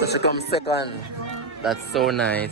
So she comes second. That's so nice.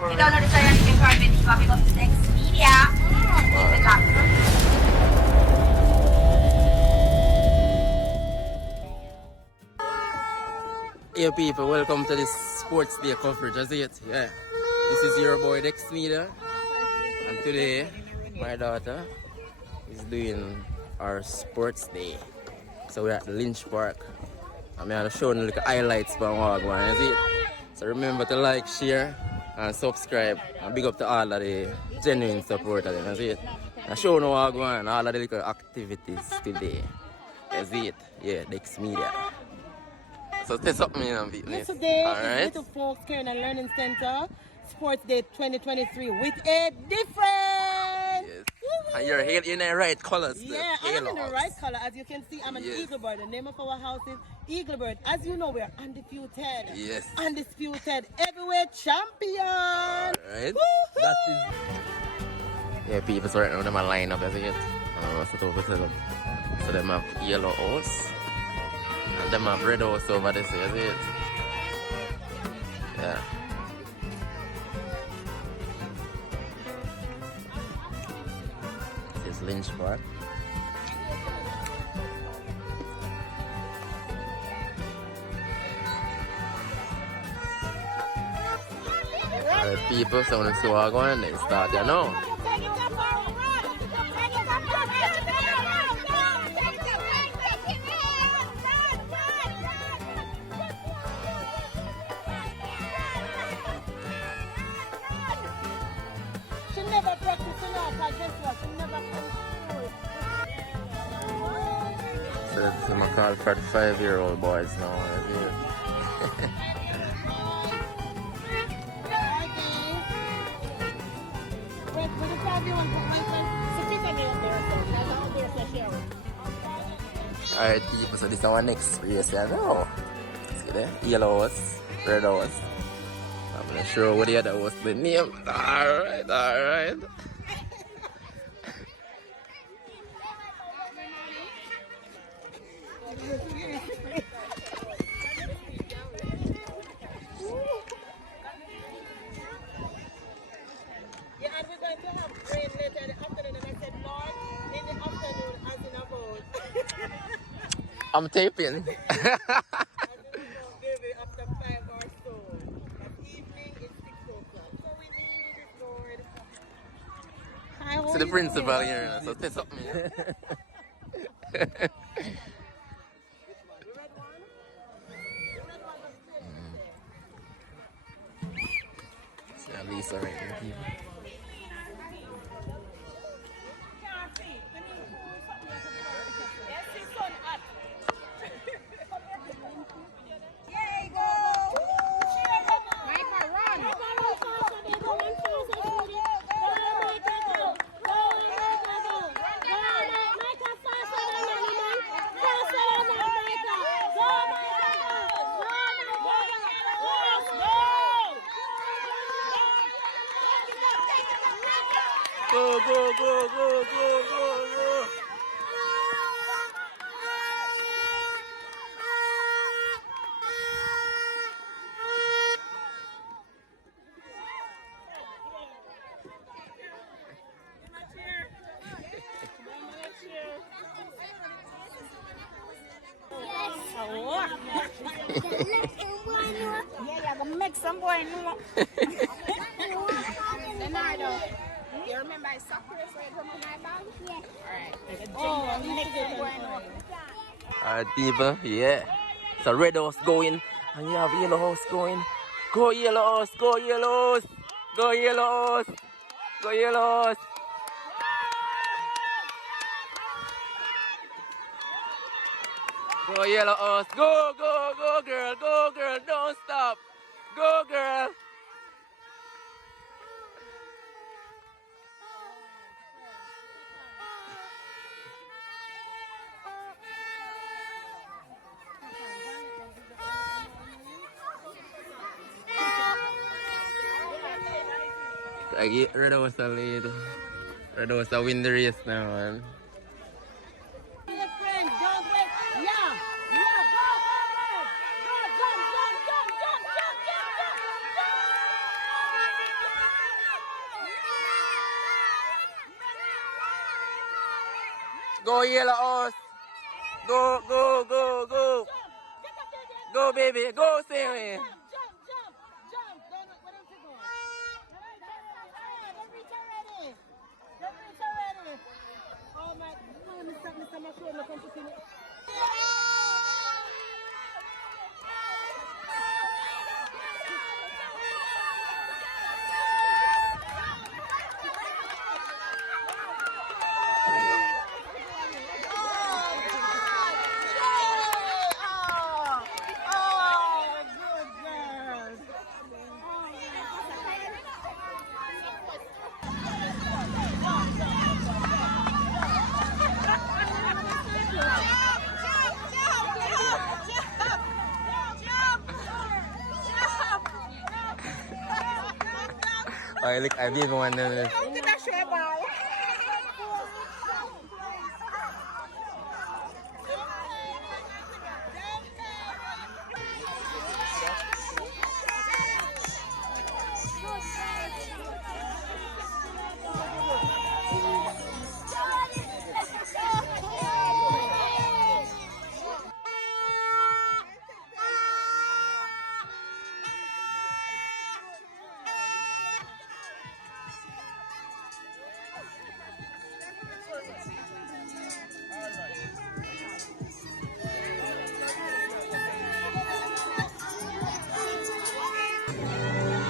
You don't know the story, you can correct it. Copy of the next media. Hey people, welcome to this sports day coverage, is it? Yeah. This is your boy Dex Media. And today, my daughter is doing our sports day. So we're at the Lynch Park. I'm going to show you the highlights from Wagwan, is it? So remember to like, share, and subscribe. And big up to all of the genuine supporters, is it? And show you Wagwan, all of the little activities today. Is it? Yeah, Dex Media. So test up me and beat me. Today is Little Folks Care and Learning Center Sports Day 2023 with a different. Yes. And you're in the right colors. Yeah, I'm in the right color. As you can see, I'm an Eagle Bird. The name of our house is Eagle Bird. As you know, we're undefeated. Yes. Undisputed heavyweight champion. Alright. That is. Yeah, people, so right now them a line up as it. So them have yellow horse. And them have red horse over this, is it? Yeah. This is Lynch Park. Alright people, so when it's so hard going, they start there now. She never practiced enough, but guess what? She never So this is my call for the 5-year-old boys now, is it? Alright people, so this is our next race here now. See there? Yellow horse, red horse. I'm gonna show what the other horse the name. Alright, alright. Yeah, and we're going to have rain later in the afternoon, and I said, Lord, in the afternoon, as in a boat. I'm taping. Maybe after 5 or so. At evening, it's 6 o'clock. So we need it, Lord. Hi, So the principal here, so test up me. See at least right here, people. Go, go, go, go, go, go, go. Yeah, gonna make some boy know. Leonardo, you remember I soccer so you come to my bag? Yeah. Alright. Oh, make some boy know. Alright, people, yeah. So red horse going, and you have yellow horse going. Go yellow horse, go yellow horse, go yellow horse, go yellow horse. Go yellow horse. Go, go, go, girl. Go, girl. Don't stop. Go, girl. I get rid of a lead. Red was to win the race now, man. Go yellow horse. Go, go, go, go. Go, baby. Go, Sammy. Oh my God, Mr. Macron, come to see me. I look, I didn't want to.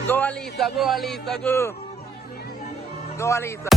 Go Alisa, go Alisa, go. Go Alisa.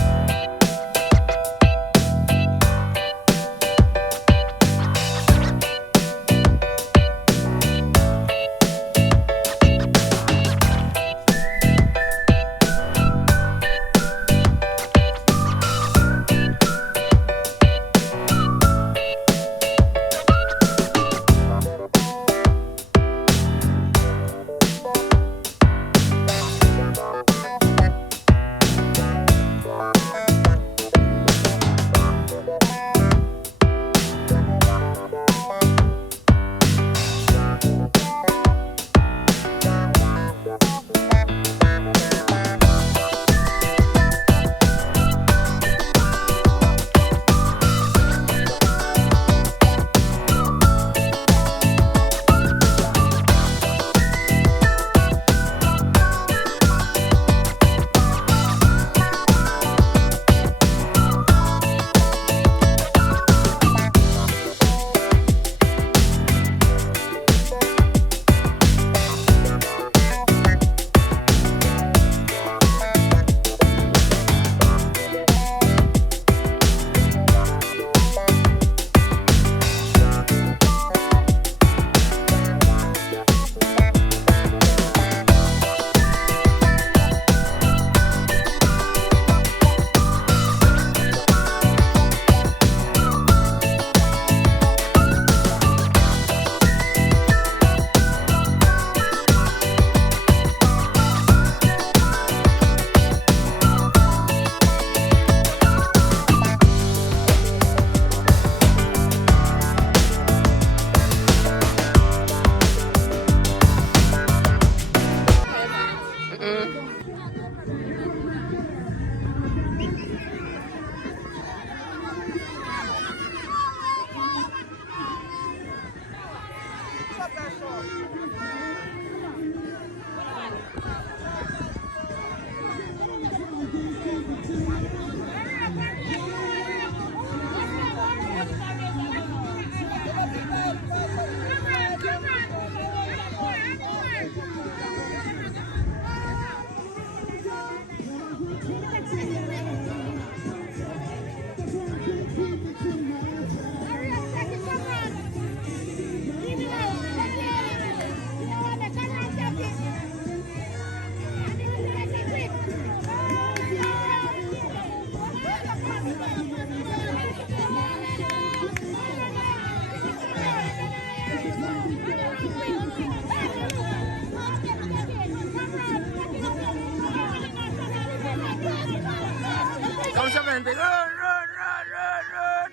push up and take. Run, run, run, run, run.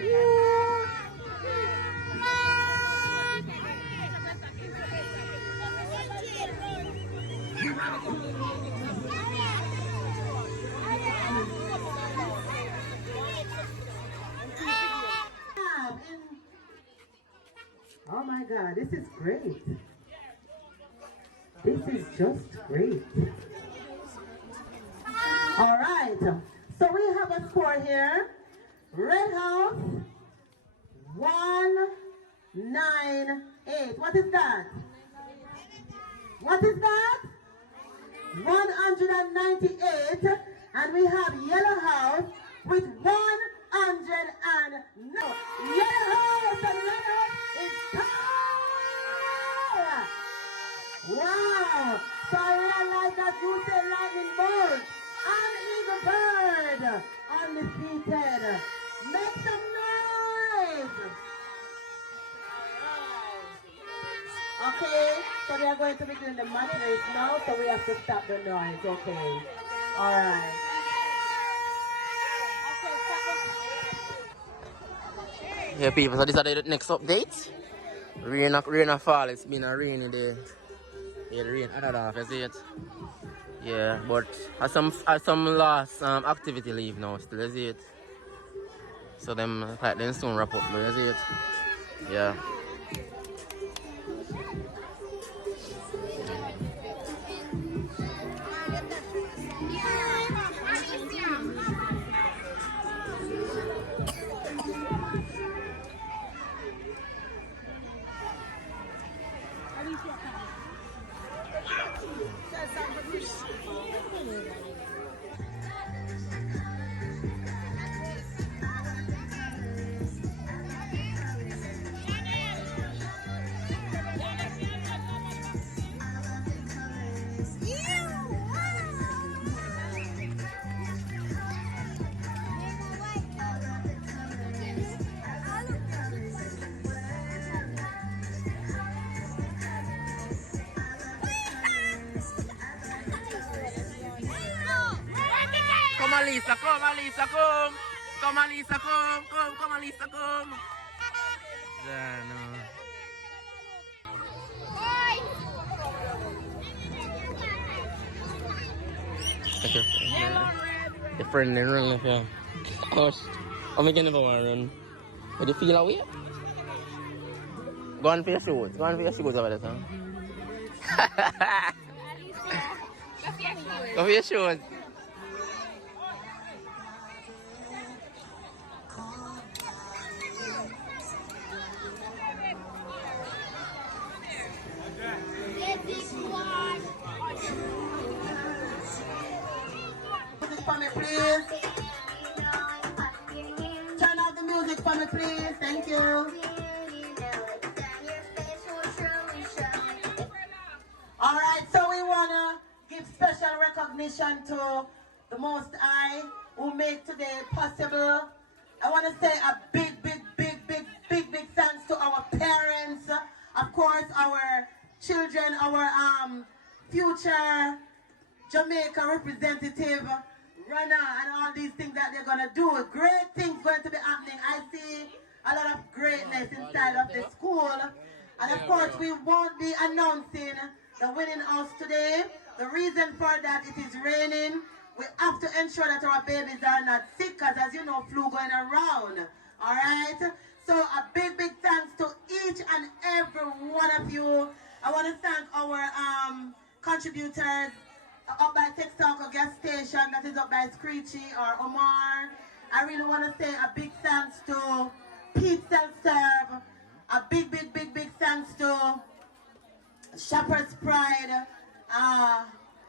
Yeah. Oh my God, this is great. This is just great. All right, so we have a score here. Red House, 198. What is that? What is that? 198. And we have Yellow House with 109. Yellow House and Red House is tied. Wow. So I realize that you say lightning bolt and eagle bird undefeated. Make some noise. Okay, so we are going to be doing the match race now, so we have to stop the noise. Okay. All right. Yeah, people, so this is the next update. Rain or fall, it's been a rainy day. Yeah, the rain added off, you see it? Yeah, but as some last activity leave now still, you see it? So them soon wrap up, you see it? Yeah. Come Alisa, come Alisa, come! Come Alisa, come Alisa, come! Yeah, no. The friend in run like yeah. Gosh, I'm making never want to run. But you feel away? Go on for your shoes. Go on for your shoes over there, son. Go for your shoes. For me, please. Turn off the music for me, please. Thank you. All right, so we want to give special recognition to the Most High who made today possible. I want to say a big thanks to our parents, of course, our children, our future Jamaica representative, runner, and all these things that they're going to do. Great things going to be happening. I see a lot of greatness inside of the school. And of course, we won't be announcing the winning house today. The reason for that, it is raining. We have to ensure that our babies are not sick, because as you know, flu going around. All right? So a big thanks to each and every one of you. I want to thank our contributors up by Texaco gas station, that is up by Screechy or Omar. I really want to say a big thanks to Pete Self-Serve. A big thanks to Shepherd's Pride.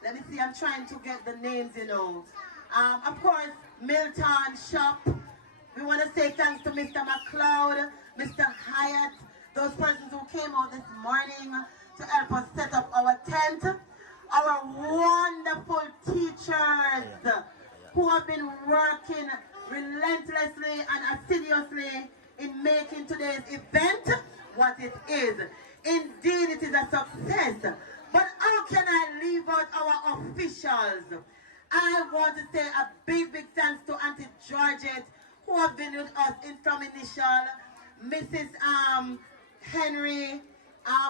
Let me see, I'm trying to get the names, you know. Of course, Milton Shop. We want to say thanks to Mr. McLeod, Mr. Hyatt, those persons who came out this morning to help us set up our tent. Our wonderful teachers who have been working relentlessly and assiduously in making today's event what it is. Indeed, it is a success. But how can I leave out our officials? I want to say a big, big thanks to Auntie Georgette, who have been with us from initial, Mrs. Henry,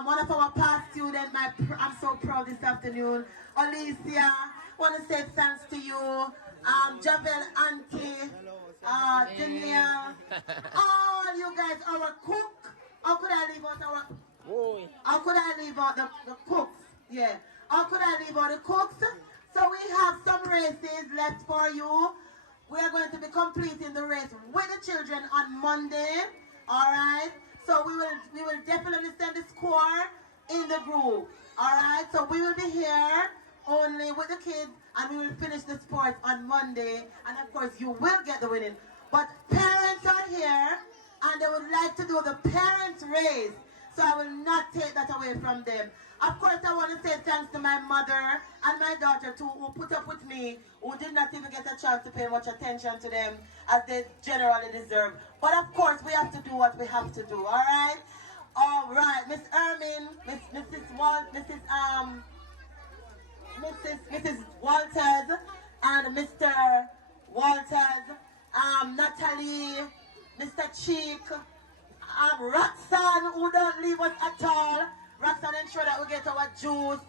one of our past students, I'm so proud this afternoon, Alicia, want to say thanks to you, Javel Auntie, Danielle, all you guys, our cook. How could I leave out how could I leave out the cooks? Yeah. How could I leave out the cooks? So we have some races left for you. We are going to be completing the race with the children on Monday. Alright? So we will definitely send the score in the group. Alright? So we will be here only with the kids and we will finish the sports on Monday. And of course you will get the winning. But parents are here and they would like to do the parents race. So I will not take that away from them. Of course, I want to say thanks to my mother and my daughter too, who put up with me, who did not even get a chance to pay much attention to them as they generally deserve. But of course, we have to do what we have to do, all right? All right, Miss Ermin, Mrs. Walters, and Mr. Walters, Natalie, Mr. Cheek, Roxanne, who don't leave us at all. Roxanne ensure that we get our juice.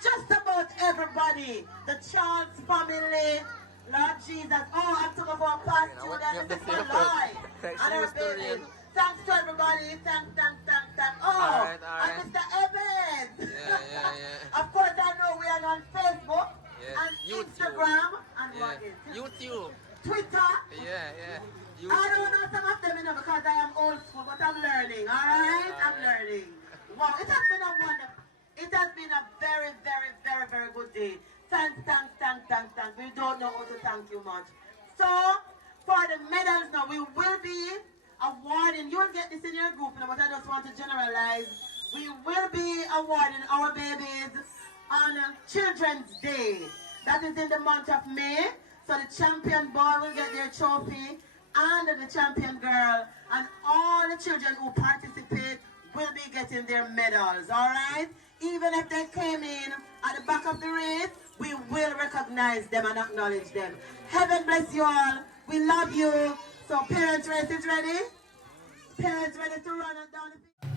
Just about everybody. The Charles family. Lord Jesus. Oh, I'm talking about past students. This is for life. And our babies. Thanks to everybody. Thanks. Oh, all right. And Mr. Evans. Yeah. Of course, I know we are on Facebook and YouTube. Instagram and what is it? YouTube. Twitter. Yeah. YouTube. I don't know some of them, because I am old school, but I'm learning, all right? I'm learning. Wow, it has been a wonderful, it has been a very, very, very, very good day. Thanks. We don't know how to thank you much. So, for the medals now, we will be awarding, you will get this in your group, but I just want to generalize. We will be awarding our babies on Children's Day. That is in the month of May. So the champion boy will get their trophy, and the champion girl, and all the children who participate will be getting their medals, all right? Even if they came in at the back of the race, we will recognize them and acknowledge them. Heaven bless you all. We love you. So parents race is ready? Parents ready to run it down the